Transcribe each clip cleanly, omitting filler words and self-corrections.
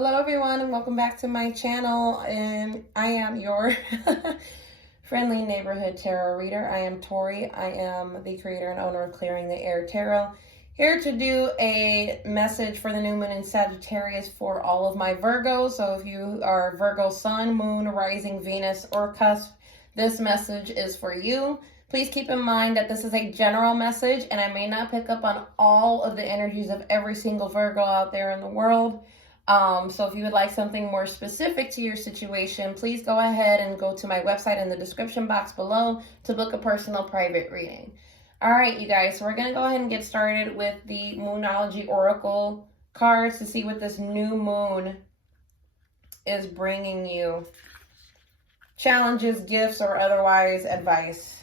Hello everyone and welcome back to my channel, and I am your friendly neighborhood tarot reader. I am Tori. I am the creator and owner of Clearing the Air Tarot, here to do a message for the new moon in Sagittarius for all of my Virgos. So if you are Virgo sun, moon, rising, Venus, or cusp, this message is for you. Please keep in mind that this is a general message and I may not pick up on all of the energies of every single Virgo out there in the world. So if you would like something more specific to your situation, please go ahead and go to my website in the description box below to book a personal private reading. All right, you guys, so we're going to go ahead and get started with the Moonology Oracle cards to see what this new moon is bringing you. Challenges, gifts, or otherwise advice.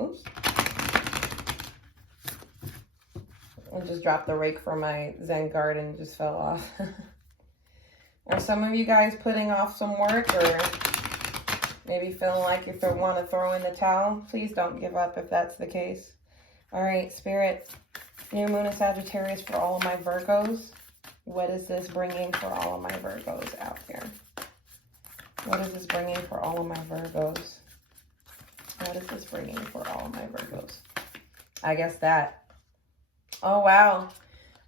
Oops. I just dropped the rake from my Zen garden and just fell off. Are some of you guys putting off some work, or maybe feeling like you want to throw in the towel? Please don't give up if that's the case. All right, Spirit, new moon in Sagittarius for all of my Virgos. What is this bringing for all of my Virgos out here? What is this bringing for all of my Virgos? What is this bringing for all of my Virgos? I guess that. Oh, wow.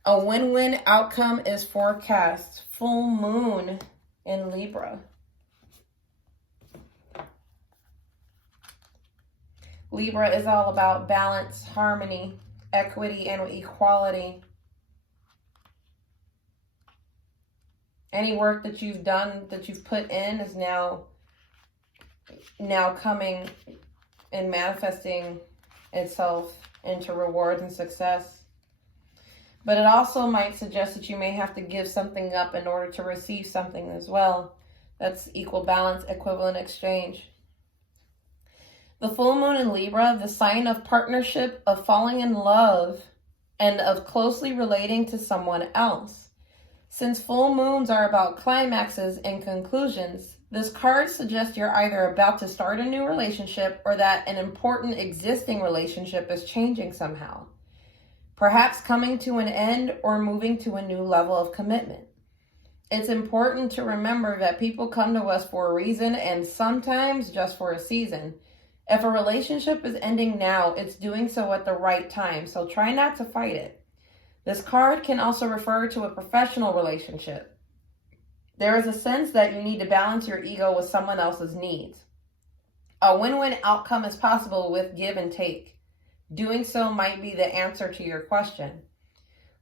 A win-win outcome is forecast. Full moon in Libra. Libra is all about balance, harmony, equity, and equality. Any work that you've done, that you've put in, is now coming and manifesting itself into rewards and success. But it also might suggest that you may have to give something up in order to receive something as well. That's equal balance, equivalent exchange. The full moon in Libra, the sign of partnership, of falling in love, and of closely relating to someone else. Since full moons are about climaxes and conclusions, this card suggests you're either about to start a new relationship or that an important existing relationship is changing somehow. Perhaps coming to an end or moving to a new level of commitment. It's important to remember that people come to us for a reason and sometimes just for a season. If a relationship is ending now, it's doing so at the right time, so try not to fight it. This card can also refer to a professional relationship. There is a sense that you need to balance your ego with someone else's needs. A win-win outcome is possible with give and take. Doing so might be the answer to your question.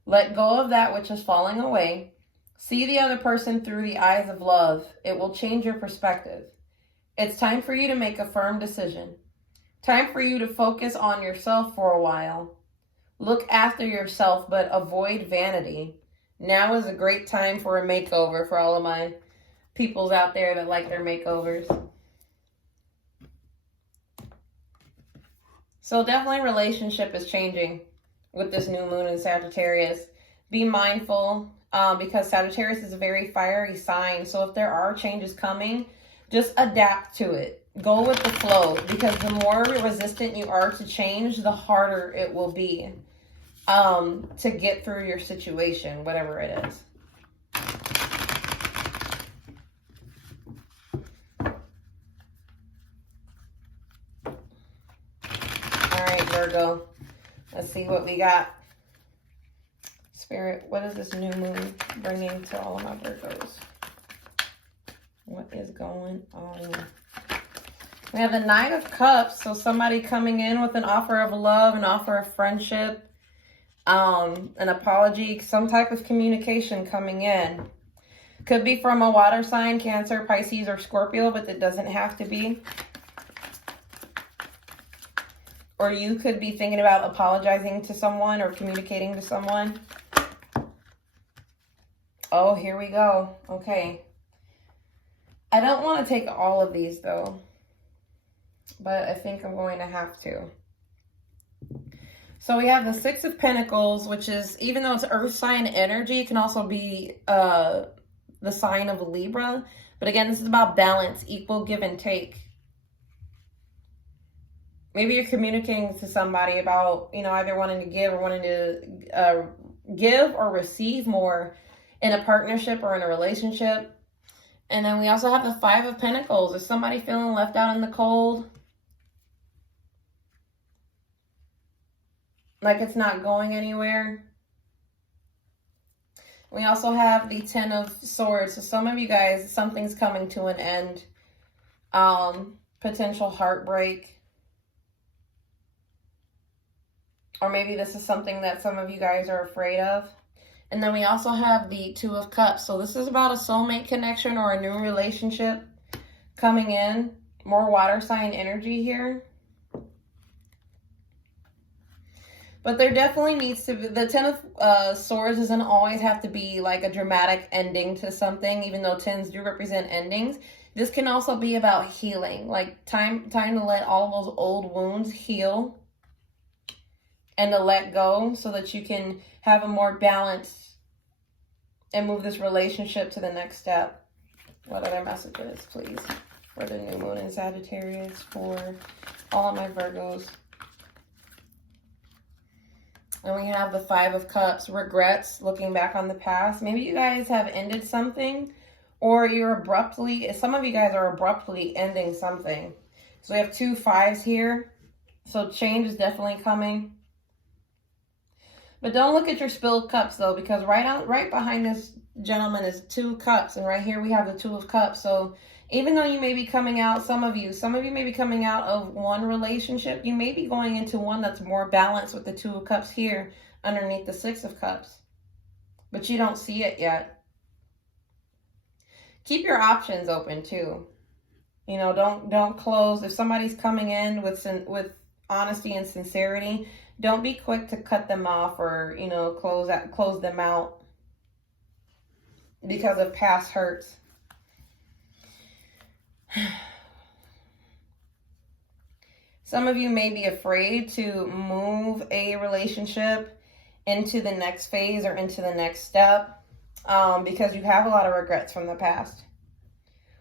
Let go of that which is falling away. See the other person through the eyes of love. It will change your perspective. It's time for you to make a firm decision. Time for you to focus on yourself for a while. Look after yourself, but avoid vanity. Now is a great time for a makeover for all of my peoples out there that like their makeovers. So definitely relationship is changing with this new moon in Sagittarius. Be mindful because Sagittarius is a very fiery sign. So if there are changes coming, just adapt to it. Go with the flow, because the more resistant you are to change, the harder it will be to get through your situation, whatever it is. Virgo. Let's see what we got. Spirit, what is this new moon bringing to all of my Virgos? What is going on? We have the Nine of Cups, so somebody coming in with an offer of love, an offer of friendship, an apology, some type of communication coming in. Could be from a water sign, Cancer, Pisces, or Scorpio, but it doesn't have to be. Or you could be thinking about apologizing to someone or communicating to someone. Oh, here we go. Okay. I don't want to take all of these though, but I think I'm going to have to. So we have the Six of Pentacles, which is, even though it's earth sign energy, it can also be the sign of Libra. But again, this is about balance, equal give and take. Maybe you're communicating to somebody about, either wanting to give or wanting to give or receive more in a partnership or in a relationship. And then we also have the Five of Pentacles. Is somebody feeling left out in the cold? Like it's not going anywhere? We also have the Ten of Swords. So some of you guys, something's coming to an end. Potential heartbreak. Or maybe this is something that some of you guys are afraid of. And then we also have the Two of Cups. So this is about a soulmate connection or a new relationship coming in. More water sign energy here. But there definitely needs to be, the Ten of Swords doesn't always have to be like a dramatic ending to something, even though tens do represent endings. This can also be about healing, like time to let all those old wounds heal and to let go so that you can have a more balanced and move this relationship to the next step. What other messages, please, for the new moon in Sagittarius for all of my Virgos? And we have the Five of Cups, regrets, looking back on the past. Maybe you guys have ended something, or some of you guys are abruptly ending something. So we have two fives here. So change is definitely coming. But don't look at your spilled cups though, because right behind this gentleman is Two Cups, and right here we have the Two of Cups. So even though you may be coming out, some of you may be coming out of one relationship, you may be going into one that's more balanced with the Two of Cups here underneath the Six of Cups. But you don't see it yet. Keep your options open too. Don't close. If somebody's coming in with honesty and sincerity, don't be quick to cut them off or, close them out because of past hurts. Some of you may be afraid to move a relationship into the next phase or into the next step because you have a lot of regrets from the past.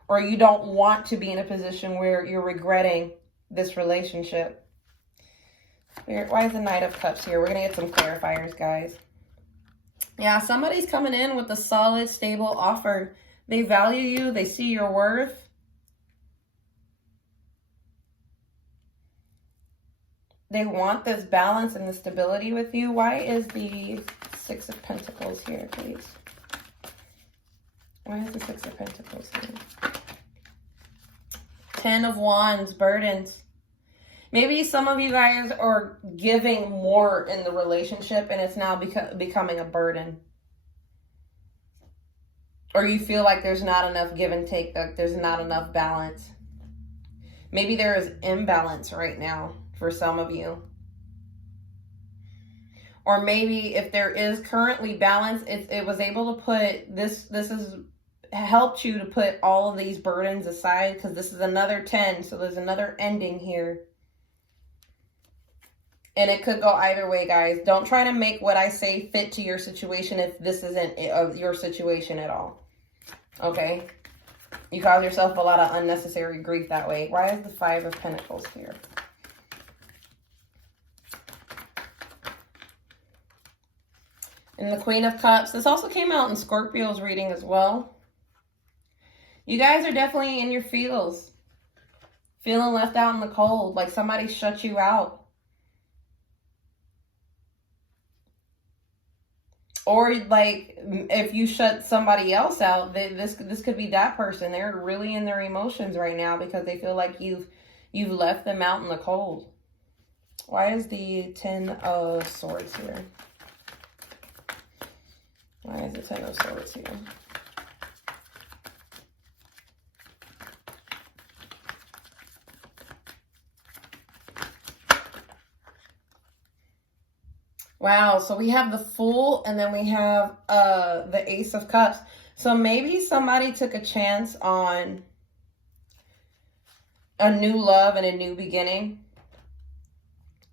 Or you don't want to be in a position where you're regretting this relationship. Why is the Knight of Cups here? We're going to get some clarifiers, guys. Yeah, somebody's coming in with a solid, stable offer. They value you. They see your worth. They want this balance and the stability with you. Why is the Six of Pentacles here, please? Why is the Six of Pentacles here? Ten of Wands, burdens. Maybe some of you guys are giving more in the relationship and it's now becoming a burden. Or you feel like there's not enough give and take, that there's not enough balance. Maybe there is imbalance right now for some of you. Or maybe if there is currently balance, it was able to put, this has helped you to put all of these burdens aside because this is another 10. So there's another ending here. And it could go either way, guys. Don't try to make what I say fit to your situation if this isn't your situation at all. Okay? You cause yourself a lot of unnecessary grief that way. Why is the Five of Pentacles here? And the Queen of Cups. This also came out in Scorpio's reading as well. You guys are definitely in your feels. Feeling left out in the cold. Like somebody shut you out. Or like if you shut somebody else out, this could be that person. They're really in their emotions right now because they feel like you've left them out in the cold. Why is the Ten of Swords here? Why is the Ten of Swords here? Wow, so we have the Fool and then we have the Ace of Cups. So maybe somebody took a chance on a new love and a new beginning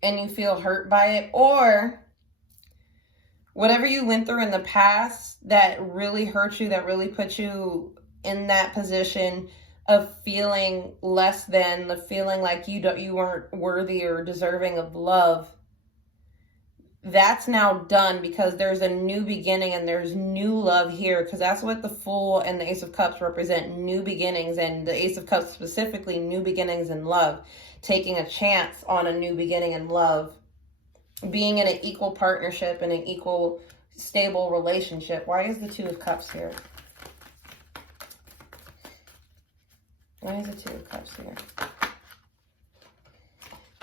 and you feel hurt by it, or whatever you went through in the past that really hurt you, that really put you in that position of feeling less than, the feeling like you weren't worthy or deserving of love, that's now done, because there's a new beginning and there's new love here, because that's what the Fool and the Ace of Cups represent, new beginnings, and the Ace of Cups specifically, new beginnings in love, taking a chance on a new beginning in love, being in an equal partnership, in an equal stable relationship. Why is the Two of Cups here? Why is the Two of Cups here?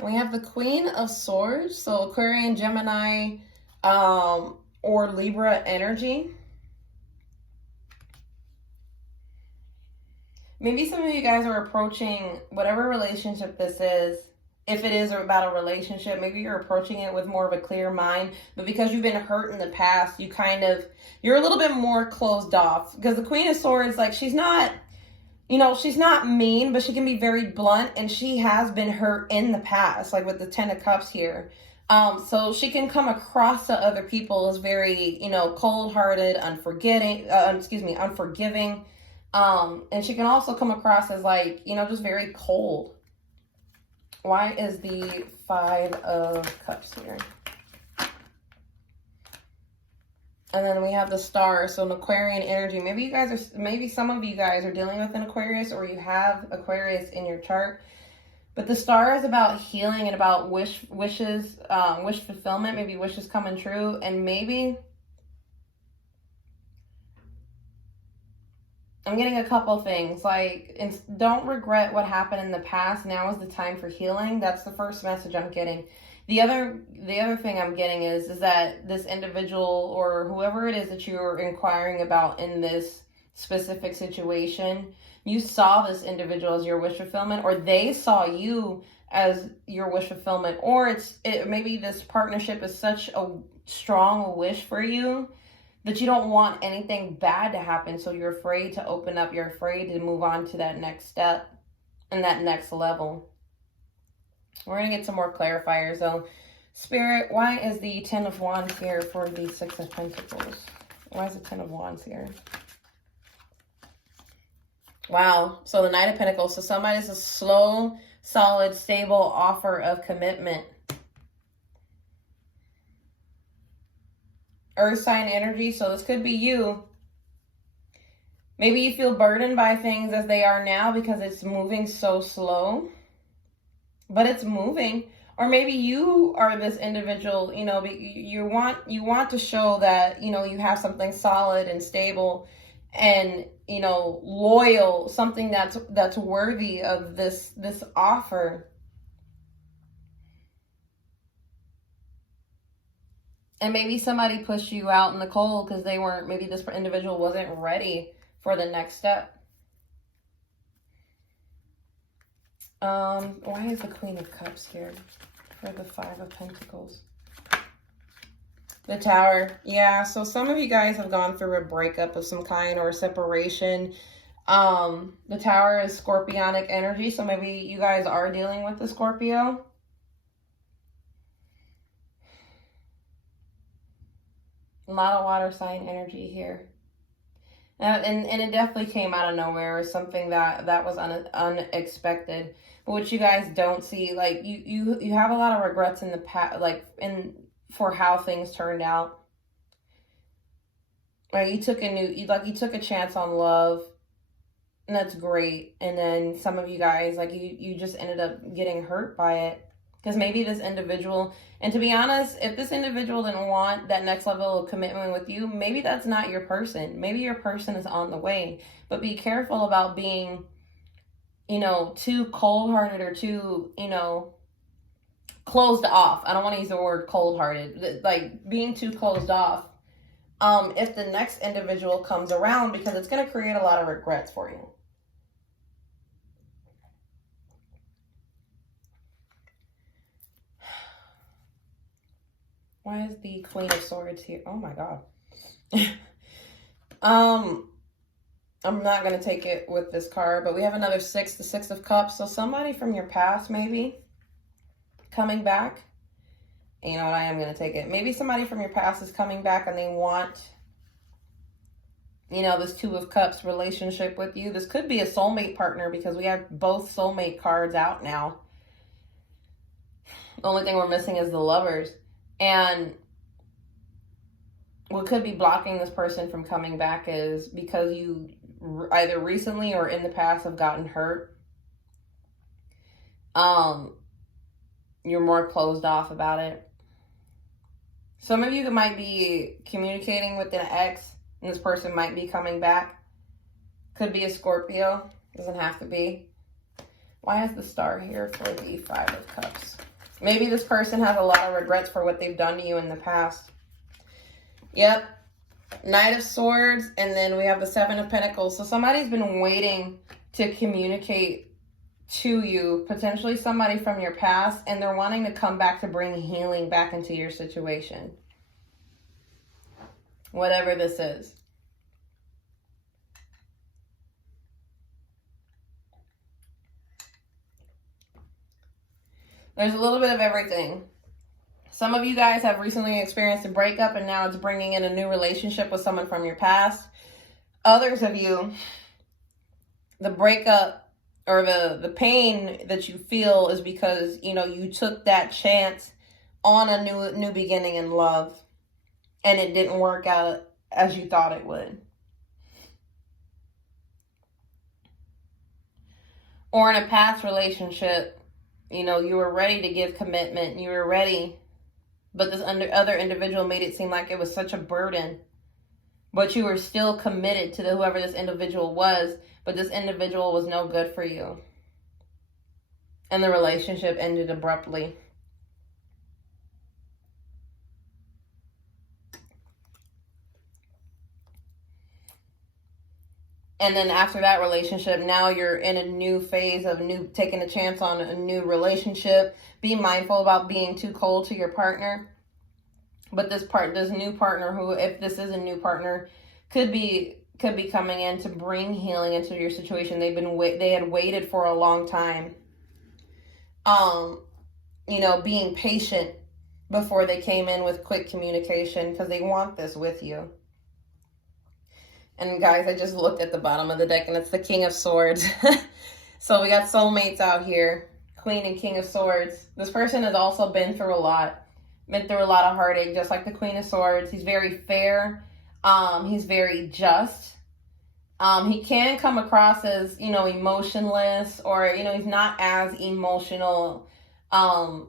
We have the Queen of Swords, so Aquarian, Gemini, or Libra energy. Maybe some of you guys are approaching whatever relationship this is. If it is about a relationship, maybe you're approaching it with more of a clear mind, but because you've been hurt in the past, you're a little bit more closed off. Because the Queen of Swords, like, she's not mean, but she can be very blunt, and she has been hurt in the past, like with the Ten of Cups here. So she can come across to other people as very, cold-hearted, unforgiving. And she can also come across as like, just very cold. Why is the Five of Cups here? And then we have the Star, so an Aquarian energy. Maybe some of you guys are dealing with an Aquarius, or you have Aquarius in your chart. But the Star is about healing and about wish fulfillment, maybe wishes coming true, and maybe I'm getting a couple things, like, don't regret what happened in the past. Now is the time for healing. That's the first message I'm getting. The other thing I'm getting is that this individual, or whoever it is that you're inquiring about in this specific situation, you saw this individual as your wish fulfillment, or they saw you as your wish fulfillment, or maybe this partnership is such a strong wish for you that you don't want anything bad to happen, so you're afraid to open up, you're afraid to move on to that next step and that next level. We're going to get some more clarifiers, though. Spirit, why is the Ten of Wands here for the Six of Pentacles? Why is the Ten of Wands here? Wow. So the Knight of Pentacles. So somebody's a slow, solid, stable offer of commitment. Earth sign energy. So this could be you. Maybe you feel burdened by things as they are now because it's moving so slow. But it's moving. Or maybe you are this individual, you want to show that, you have something solid and stable and, loyal, something that's worthy of this offer. And maybe somebody pushed you out in the cold because maybe this individual wasn't ready for the next step. Why is the Queen of Cups here for the Five of Pentacles? The Tower. Yeah, so some of you guys have gone through a breakup of some kind or a separation. The Tower is Scorpionic energy, so maybe you guys are dealing with the Scorpio. A lot of water sign energy here. And it definitely came out of nowhere. It was something that was unexpected. But what you guys don't see, like, you have a lot of regrets in the past, for how things turned out. Like, you took a chance on love, and that's great. And then some of you guys, like, you just ended up getting hurt by it. Because maybe this individual, and to be honest, if this individual didn't want that next level of commitment with you, maybe that's not your person. Maybe your person is on the way. But be careful about being, too cold-hearted or too, closed off. I don't want to use the word cold-hearted. Like, being too closed off if the next individual comes around, because it's going to create a lot of regrets for you. Why is the Queen of Swords here? Oh my God. I'm not going to take it with this card, but we have another six, the Six of Cups. So somebody from your past, maybe, coming back. And you know what? I am going to take it. Maybe somebody from your past is coming back and they want you know, this Two of Cups relationship with you. This could be a soulmate partner because we have both soulmate cards out now. The only thing we're missing is the Lovers. And what could be blocking this person from coming back is because you either recently or in the past have gotten hurt. You're more closed off about it. Some of you might be communicating with an ex, and this person might be coming back. Could be a Scorpio. Doesn't have to be. Why is the star here for the Five of Cups? Maybe this person has a lot of regrets for what they've done to you in the past. Yep. Knight of Swords, and then we have the Seven of Pentacles. So somebody's been waiting to communicate to you, potentially somebody from your past, and they're wanting to come back to bring healing back into your situation. Whatever this is. There's a little bit of everything. Some of you guys have recently experienced a breakup and now it's bringing in a new relationship with someone from your past. Others of you, the breakup or the pain that you feel is because, you know, you took that chance on a new beginning in love and it didn't work out as you thought it would. Or in a past relationship, you know, you were ready to give commitment. You were ready, but this other individual made it seem like it was such a burden. But you were still committed to whoever this individual was, but this individual was no good for you. And the relationship ended abruptly. And then after that relationship, now you're in a new phase of taking a chance on a new relationship. Be mindful about being too cold to your partner. But this new partner, who, if this is a new partner, could be coming in to bring healing into your situation. They had waited for a long time. You know, being patient before they came in with quick communication because they want this with you. And guys, I just looked at the bottom of the deck and it's the King of Swords. So we got soulmates out here. Queen and King of Swords. This person has also been through a lot. Been through a lot of heartache, just like the Queen of Swords. He's very fair. He's very just. He can come across as, you know, emotionless, or, you know, he's not as emotional as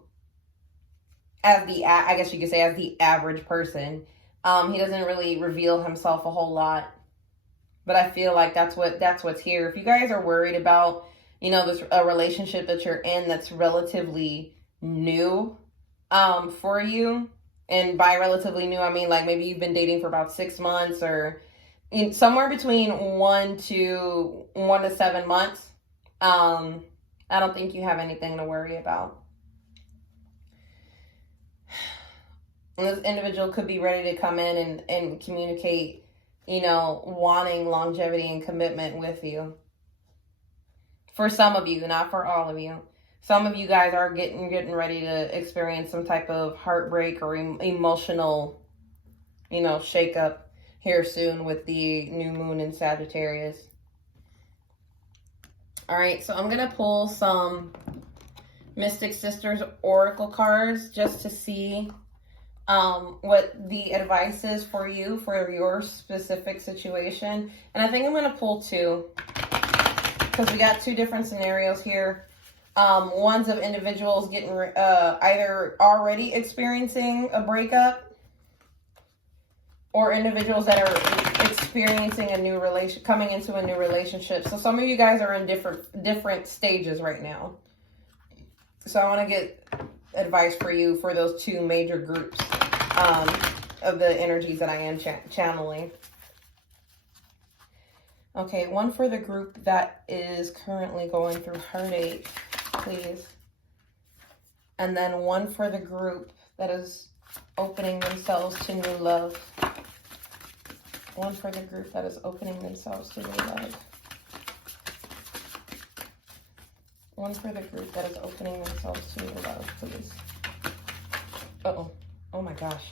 I guess you could say, as the average person. He doesn't really reveal himself a whole lot. But I feel like that's what's here. If you guys are worried about, you know, a relationship that you're in that's relatively new for you, and by relatively new, I mean like maybe you've been dating for about 6 months or somewhere between 1 to 7 months, I don't think you have anything to worry about. And this individual could be ready to come in and communicate, you know, wanting longevity and commitment with you. For some of you, not for all of you. Some of you guys are getting ready to experience some type of heartbreak or emotional, you know, shakeup here soon with the new moon in Sagittarius. All right, so I'm going to pull some Mystic Sisters Oracle cards just to see what the advice is for you, for your specific situation. And I think I'm going to pull two because we got two different scenarios here. One's of individuals getting either already experiencing a breakup, or individuals that are experiencing a new coming into a new relationship. So some of you guys are in different stages right now. So I want to get advice for you for those two major groups of the energies that I am channeling. Okay, one for the group that is currently going through heartache, please. And then one for the group that is opening themselves to new love. One for the group that is opening themselves to new love. One for the group that is opening themselves to new love, please. Uh-oh. Oh my gosh.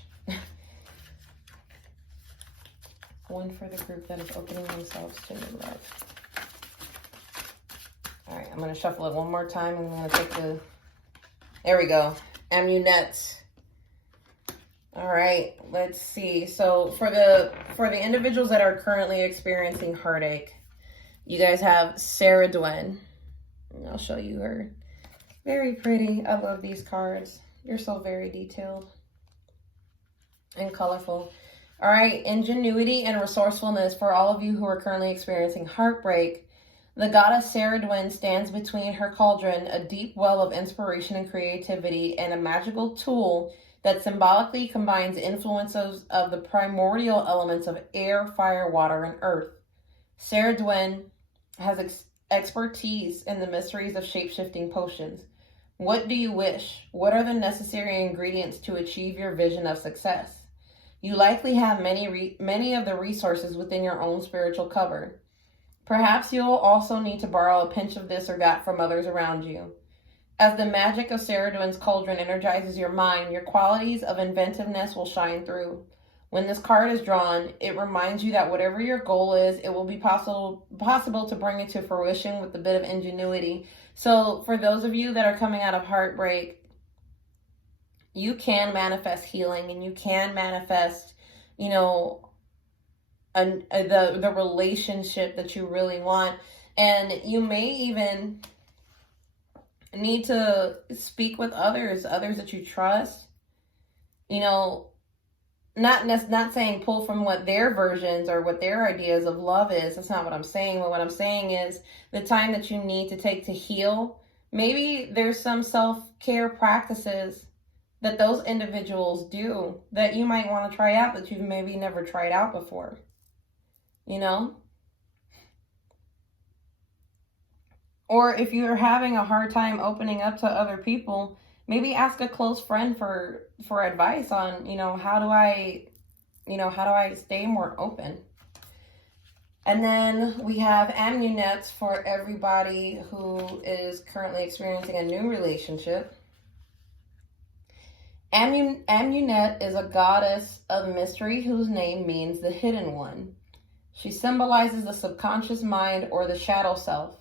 One for the group that is opening themselves to new love. All right, I'm going to shuffle it one more time. I'm going to take the... There we go. Amulet. All right, let's see. So for the individuals that are currently experiencing heartache, you guys have Sarah Dwen. And I'll show you her. Very pretty. I love these cards. You're so very detailed and colorful. All right, ingenuity and resourcefulness for all of you who are currently experiencing heartbreak. The goddess Sarah Dwen stands between her cauldron, a deep well of inspiration and creativity, and a magical tool that symbolically combines influences of the primordial elements of air, fire, water, and earth. Sarah Dwen has expertise in the mysteries of shape-shifting potions. What do you wish? What are the necessary ingredients to achieve your vision of success? You likely have many of the resources within your own spiritual cupboard. Perhaps you'll also need to borrow a pinch of this or that from others around you. As the magic of Sarah Dwen's cauldron energizes your mind, your qualities of inventiveness will shine through. When this card is drawn, it reminds you that whatever your goal is, it will be possible to bring it to fruition with a bit of ingenuity. So for those of you that are coming out of heartbreak, you can manifest healing, and you can manifest, you know, the relationship that you really want. And you may even need to speak with others that you trust. You know, not saying pull from what their versions or what their ideas of love is. That's not what I'm saying. But what I'm saying is the time that you need to take to heal. Maybe there's some self-care practices that those individuals do that you might want to try out that you've maybe never tried out before. You know? Or if you're having a hard time opening up to other people, maybe ask a close friend for advice on, you know, how do I stay more open? And then we have amulets for everybody who is currently experiencing a new relationship. Amunet is a goddess of mystery whose name means the hidden one. She symbolizes the subconscious mind or the shadow self.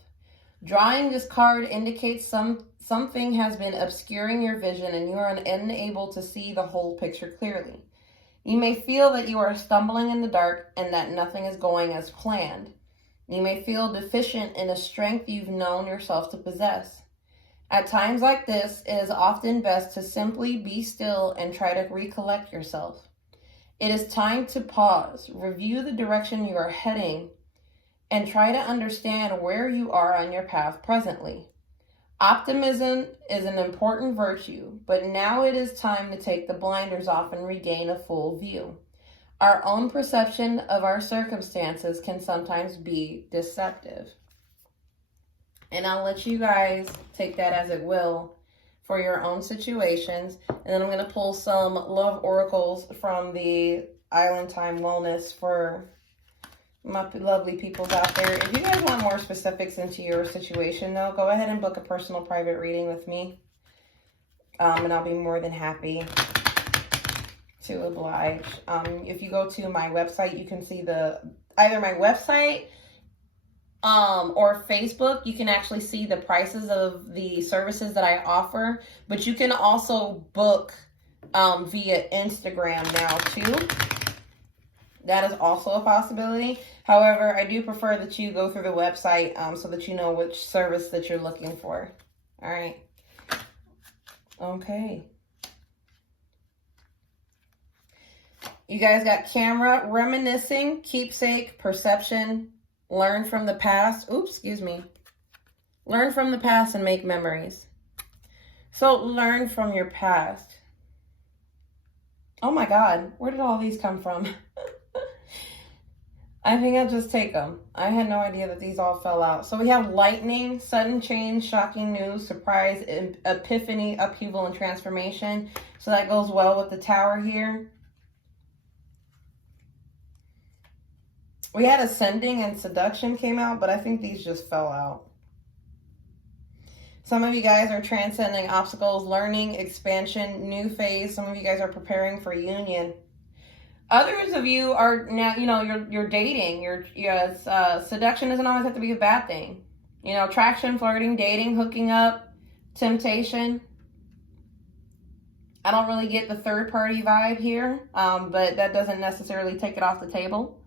Drawing this card indicates something has been obscuring your vision and you are unable to see the whole picture clearly. You may feel that you are stumbling in the dark and that nothing is going as planned. You may feel deficient in a strength you've known yourself to possess. At times like this, it is often best to simply be still and try to recollect yourself. It is time to pause, review the direction you are heading, and try to understand where you are on your path presently. Optimism is an important virtue, but now it is time to take the blinders off and regain a full view. Our own perception of our circumstances can sometimes be deceptive. And I'll let you guys take that as it will for your own situations. And then I'm going to pull some love oracles from the Island Time Wellness for my lovely peoples out there. If you guys want more specifics into your situation, though, go ahead and book a personal private reading with me. And I'll be more than happy to oblige. If you go to my website, you can see either my website or Facebook. You can actually see the prices of the services that I offer. But you can also book via Instagram now, too. That is also a possibility. However, I do prefer that you go through the website so that you know which service that you're looking for. All right. Okay. You guys got camera, reminiscing, keepsake, perception, learn from the past. Oops, excuse me. Learn from the past and make memories. So learn from your past. Oh my God, where did all these come from? I think I'll just take them. I had no idea that these all fell out. So we have lightning, sudden change, shocking news, surprise, epiphany, upheaval, and transformation. So that goes well with the tower here. We had ascending and seduction came out, but I think these just fell out. Some of you guys are transcending obstacles, learning, expansion, new phase. Some of you guys are preparing for union. Others of you are now, you're dating. Seduction doesn't always have to be a bad thing. Attraction, flirting, dating, hooking up, temptation. I don't really get the third party vibe here, but that doesn't necessarily take it off the table.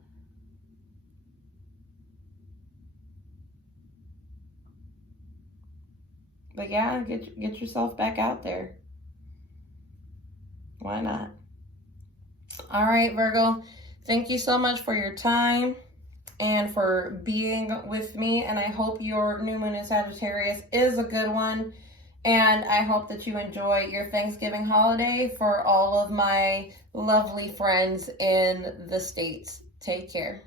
But yeah, get yourself back out there. Why not? All right, Virgo. Thank you so much for your time and for being with me. And I hope your new moon in Sagittarius is a good one. And I hope that you enjoy your Thanksgiving holiday for all of my lovely friends in the States. Take care.